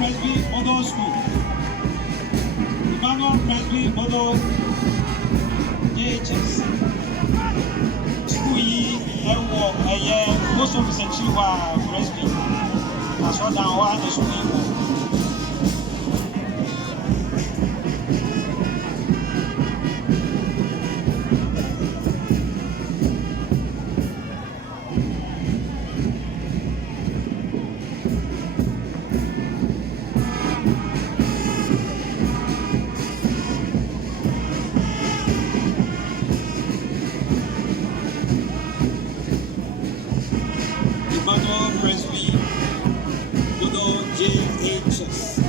Presby Model School. Emmanuel Presby Model JHS. School yìí ẹ̀yẹ post office ẹ̀kí wà Presby. Àsọdá wa ní school yìí wọ̀. Emmanuel Presby Model JHS.